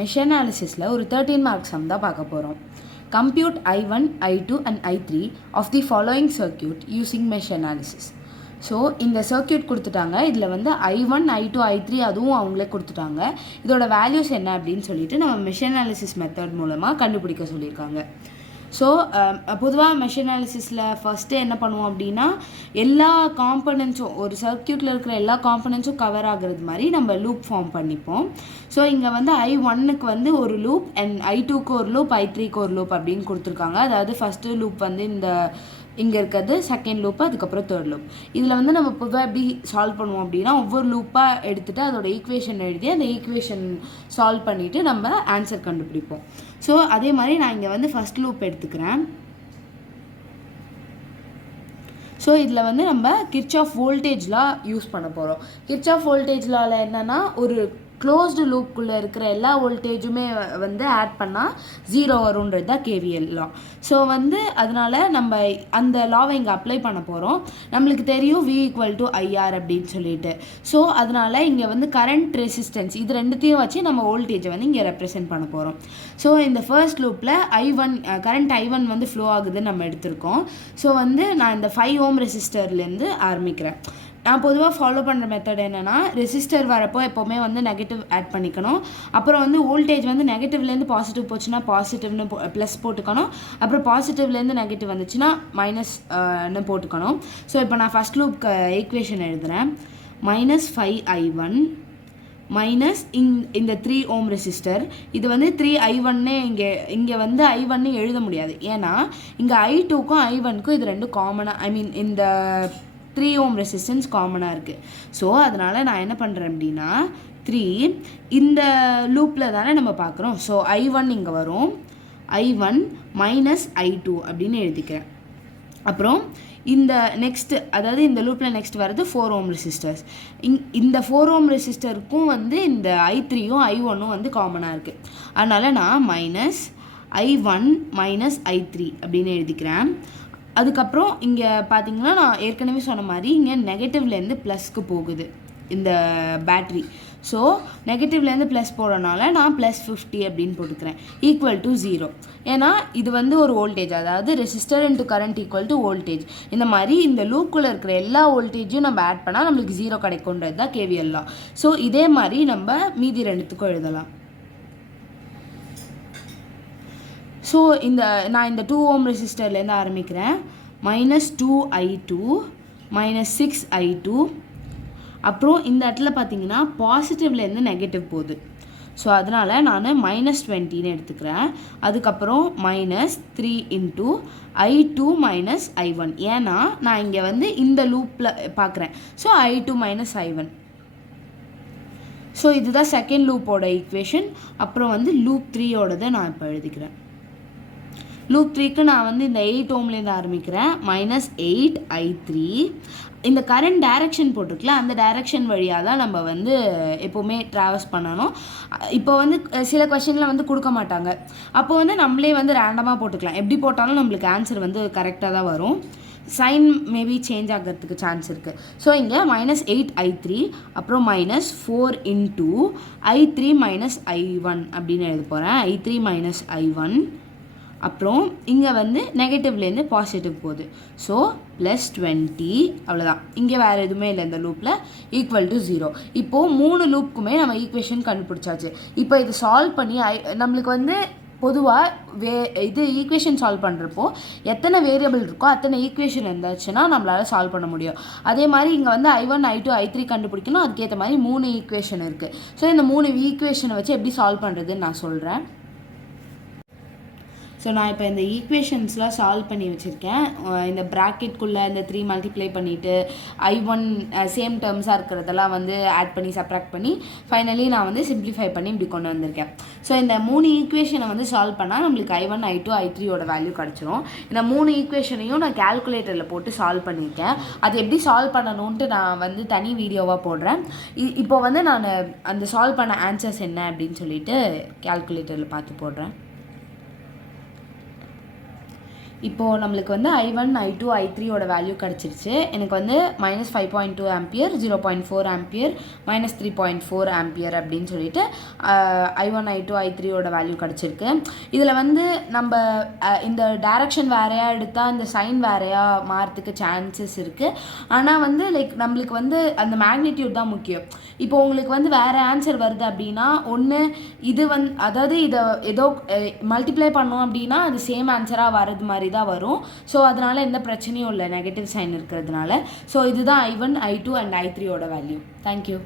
Mesh அனாலிசிஸில் ஒரு 13 mark some தான் பார்க்க போகிறோம். Compute I1, I2 and I3 of the following circuit using mesh analysis. So இந்த circuit கொடுத்துட்டாங்க. இதில் வந்து I1, I2, I3 அதுவும் அவங்களே கொடுத்துட்டாங்க. இதோட வேல்யூஸ் என்ன அப்படின்னு சொல்லிட்டு நம்ம மெஷ் அனாலிசிஸ் மெத்தட் மூலமாக கண்டுபிடிக்க சொல்லியிருக்காங்க. ஸோ பொதுவாக மெஷ் அனாலிசிஸில் ஃபஸ்ட்டு என்ன பண்ணுவோம் அப்படின்னா, எல்லா காம்பனன்ட்ஸும் ஒரு சர்க்கியூட்டில் இருக்கிற எல்லா காம்பனன்ட்ஸும் கவர் ஆகிறது மாதிரி நம்ம லூப் ஃபார்ம் பண்ணிப்போம். ஸோ இங்கே வந்து I1க்கு வந்து ஒரு லூப் அண்ட் I2க்கு ஒரு லூப், I3க்கு ஒரு லூப் அப்படின்னு கொடுத்துருக்காங்க. அதாவது ஃபஸ்ட்டு லூப் வந்து இங்கே இருக்கிறது, செகண்ட் லூப்பு, அதுக்கப்புறம் தேர்ட் லூப். இதில் வந்து நம்ம பொதுவாக எப்படி சால்வ் பண்ணுவோம் அப்படின்னா, ஒவ்வொரு லூப்பாக எடுத்துகிட்டு அதோட ஈக்குவேஷன் எழுதி அந்த ஈக்குவேஷன் சால்வ் பண்ணிவிட்டு நம்ம ஆன்சர் கண்டுபிடிப்போம். ஸோ அதே மாதிரி நான் இங்கே வந்து ஃபஸ்ட் லூப் எடுத்துக்கிறேன். ஸோ இதில் வந்து நம்ம கிர்ச்சாஃப் வோல்டேஜ் லா யூஸ் பண்ண போகிறோம். கிர்ச்சாஃப் வோல்டேஜ் லாவில் என்னென்னா, ஒரு க்ளோஸ்டு லூப்புக்குள்ளே இருக்கிற எல்லா வோல்டேஜுமே வந்து ஆட் பண்ணால் 0 வரும்ன்றது தான் கேவிஎல் லா. ஸோ வந்து அதனால் நம்ம அந்த லாவை இங்கே அப்ளை பண்ண போகிறோம். நம்மளுக்கு தெரியும் V = IR அப்படின்னு சொல்லிட்டு. ஸோ அதனால் இங்கே வந்து கரண்ட் ரெசிஸ்டன்ஸ் இது ரெண்டுத்தையும் வச்சு நம்ம வோல்டேஜை வந்து இங்கே ரெப்ரசென்ட் பண்ண போகிறோம். ஸோ இந்த ஃபர்ஸ்ட் லூப்பில் கரண்ட் I1 வந்து ஃப்ளோ ஆகுதுன்னு நம்ம எடுத்திருக்கோம். ஸோ வந்து நான் இந்த 5 ஓம் ரெசிஸ்டர்லேருந்து ஆரம்பிக்கிறேன். நான் பொதுவாக ஃபாலோ பண்ணுற மெத்தட் என்னென்னா, ரெசிஸ்டர் வரப்போ எப்போவுமே வந்து நெகட்டிவ் ஆட் பண்ணிக்கணும். அப்புறம் வந்து வோல்டேஜ் வந்து நெகட்டிவ்லேருந்து பாசிட்டிவ் போச்சுன்னா பாசிட்டிவ்னு ப்ளஸ் போட்டுக்கணும். அப்புறம் பாசிட்டிவ்லேருந்து நெகட்டிவ் வந்துச்சுன்னா மைனஸ்ன்னு போட்டுக்கணும். ஸோ இப்போ நான் ஃபஸ்ட் லூப்க்கு ஈக்குவேஷன் எழுதுகிறேன். -5I1 மைனஸ் இந்த 3 ஓம் ரெசிஸ்டர். இது வந்து 3I1 இங்கே வந்து I1 எழுத முடியாது. ஏன்னா இங்கே I2க்கும் I1க்கும் இது ரெண்டும் காமனாக, இந்த 3 ஓம் ரெசிஸ்டன்ஸ் காமனாக இருக்குது. ஸோ அதனால் நான் என்ன பண்ணுறேன் அப்படின்னா, 3 இந்த லூப்பில் தானே நம்ம பார்க்குறோம். ஸோ I1 இங்கே வரும், I1 -I2 அப்படின்னு எழுதிக்கிறேன். அப்புறம் இந்த நெக்ஸ்ட்டு, அதாவது இந்த லூப்பில் நெக்ஸ்ட் வர்றது 4 ஓம் ரெசிஸ்டர்ஸ். இந்த 4 ஓம் ரெசிஸ்டருக்கும் வந்து இந்த I3யும் I1ம் வந்து காமனாக இருக்குது. அதனால் நான் -I1 -I3 அப்படின்னு எழுதிக்கிறேன். அதுக்கப்புறம் இங்கே பார்த்தீங்கன்னா, நான் ஏற்கனவே சொன்ன மாதிரி இங்கே நெகட்டிவ்லேருந்து ப்ளஸ்க்கு போகுது இந்த பேட்ரி. ஸோ நெகட்டிவ்லேருந்து ப்ளஸ் போடுறதுனால நான் +50 அப்படின்னு போட்டுக்கிறேன், = 0. ஏன்னா இது வந்து ஒரு வோல்டேஜ், அதாவது ரெசிஸ்டர் × கரண்ட் = வோல்டேஜ். இந்த மாதிரி இந்த லூப்புக்குள்ளே இருக்கிற எல்லா வோல்டேஜும் நம்ம ஆட் பண்ணால் நம்மளுக்கு 0 கிடைக்கும்ன்றது தான் கேவிஎல் லா. ஸோ இதே மாதிரி நம்ம மீதி ரெண்டுத்துக்கும் எழுதலாம். ஸோ நான் இந்த 2 ஓம் ரெசிஸ்டர்லேருந்து ஆரம்பிக்கிறேன். -2I2 -6I2. அப்புறம் இந்த இடத்துல பார்த்தீங்கன்னா பாசிட்டிவ்லேருந்து நெகட்டிவ் போகுது. ஸோ அதனால் நான் -20ன்னு எடுத்துக்கிறேன். அதுக்கப்புறம் -3 × I2 - I1. ஏன்னா நான் இங்கே வந்து இந்த லூப்பில் பார்க்குறேன். So I2 - I1. ஸோ இதுதான் செகண்ட் லூப்போட ஈக்குவேஷன். அப்புறம் வந்து லூப் 3யோடதை நான் இப்போ எழுதிக்கிறேன். லூப் 3க்கு நான் வந்து இந்த 8 ஓம்லேருந்து ஆரம்பிக்கிறேன். -8I3. இந்த கரண்ட் டைரக்ஷன் போட்டிருக்கலாம், அந்த டைரக்ஷன் வழியாக தான் நம்ம வந்து எப்போவுமே ட்ராவல்ஸ் பண்ணணும். இப்போ வந்து சில கொஷனில் வந்து கொடுக்க மாட்டாங்க. அப்போ வந்து நம்மளே வந்து ரேண்டமாக போட்டுக்கலாம். எப்படி போட்டாலும் நம்மளுக்கு ஆன்சர் வந்து கரெக்டாக தான் வரும். சைன் மேபி சேஞ்ச் ஆகிறதுக்கு சான்ஸ் இருக்குது. ஸோ இங்கே -8I3 அப்புறம் -4 × I3 - I1 அப்படின்னு எழுத போகிறேன். I3 - I1. அப்புறம் இங்கே வந்து நெகட்டிவ்லேருந்து பாசிட்டிவ் போகுது. ஸோ +20, அவ்வளோதான். இங்கே வேறு எதுவுமே இல்லை இந்த லூப்பில், = 0. இப்போது 3 லூப்புக்குமே நம்ம ஈக்குவேஷன் கண்டுபிடிச்சாச்சு. இப்போ இது சால்வ் பண்ணி நம்மளுக்கு வந்து பொதுவாக இது ஈக்குவேஷன் சால்வ் பண்ணுறப்போ எத்தனை வேரியபிள் இருக்கோ அத்தனை ஈக்குவேஷன் இருந்துச்சுன்னா நம்மளால் சால்வ் பண்ண முடியும். அதே மாதிரி இங்கே வந்து I1, I2, I3 கண்டுபிடிக்கணும். அதுக்கேற்ற மாதிரி 3 ஈக்குவேஷன் இருக்குது. ஸோ இந்த 3 ஈக்குவேஷனை வச்சு எப்படி சால்வ் பண்ணுறதுன்னு நான் சொல்கிறேன். ஸோ நான் இப்போ இந்த ஈக்குவேஷன்ஸ்லாம் சால்வ் பண்ணி வச்சுருக்கேன். இந்த ப்ராக்கெட்குள்ளே இந்த 3 மல்டிப்ளை பண்ணிவிட்டு I1 சேம் டேர்ம்ஸாக இருக்கிறதெல்லாம் வந்து ஆட் பண்ணி சப்ராக்ட் பண்ணி ஃபைனலி நான் வந்து சிம்பிளிஃபை பண்ணி இப்படி கொண்டு வந்திருக்கேன். ஸோ இந்த 3 ஈக்குவேஷனை வந்து சால்வ் பண்ணால் நம்மளுக்கு I1, I2, I3யோட வேல்யூ கிடச்சிரும். இந்த 3 ஈக்குவேஷனையும் நான் கேல்குலேட்டரில் போட்டு சால்வ் பண்ணியிருக்கேன். அது எப்படி சால்வ் பண்ணணுன்ட்டு நான் வந்து தனி வீடியோவாக போடுறேன். இப்போ வந்து நான் அந்த சால்வ் பண்ண ஆன்சர்ஸ் என்ன அப்படின்னு சொல்லிட்டு கேல்குலேட்டரில் பார்த்து போடுறேன். இப்போது நம்மளுக்கு வந்து I1 I2 I3யோட வேல்யூ கிடச்சிருச்சு. எனக்கு வந்து -5.2 ஆம்பியர், 0.4 ஆம்பியர், -3.4 ஆம்பியர் அப்படின்னு சொல்லிட்டு I1 I2 I3யோட வேல்யூ கிடச்சிருக்கு. இதில் வந்து நம்ம இந்த டைரக்ஷன் வேறையாக எடுத்தால் இந்த சைன் வேறையாக மாறத்துக்கு சான்சஸ் இருக்குது. ஆனால் வந்து லைக் நம்மளுக்கு வந்து அந்த மேக்னிடியூட் தான் முக்கியம். இப்போ உங்களுக்கு வந்து வேறு ஆன்சர் வருது அப்படின்னா ஒன்று இது அதாவது இதை ஏதோ மல்டிப்ளை பண்ணோம் அப்படின்னா அது சேம் ஆன்சராக வரது மாதிரி தான் வரும். ஸோ அதனால் எந்த பிரச்சனையும் இல்லை நெகட்டிவ் சைன் இருக்கிறதுனால. ஸோ இதுதான் I1 I2 and I3யோட value. Thank you.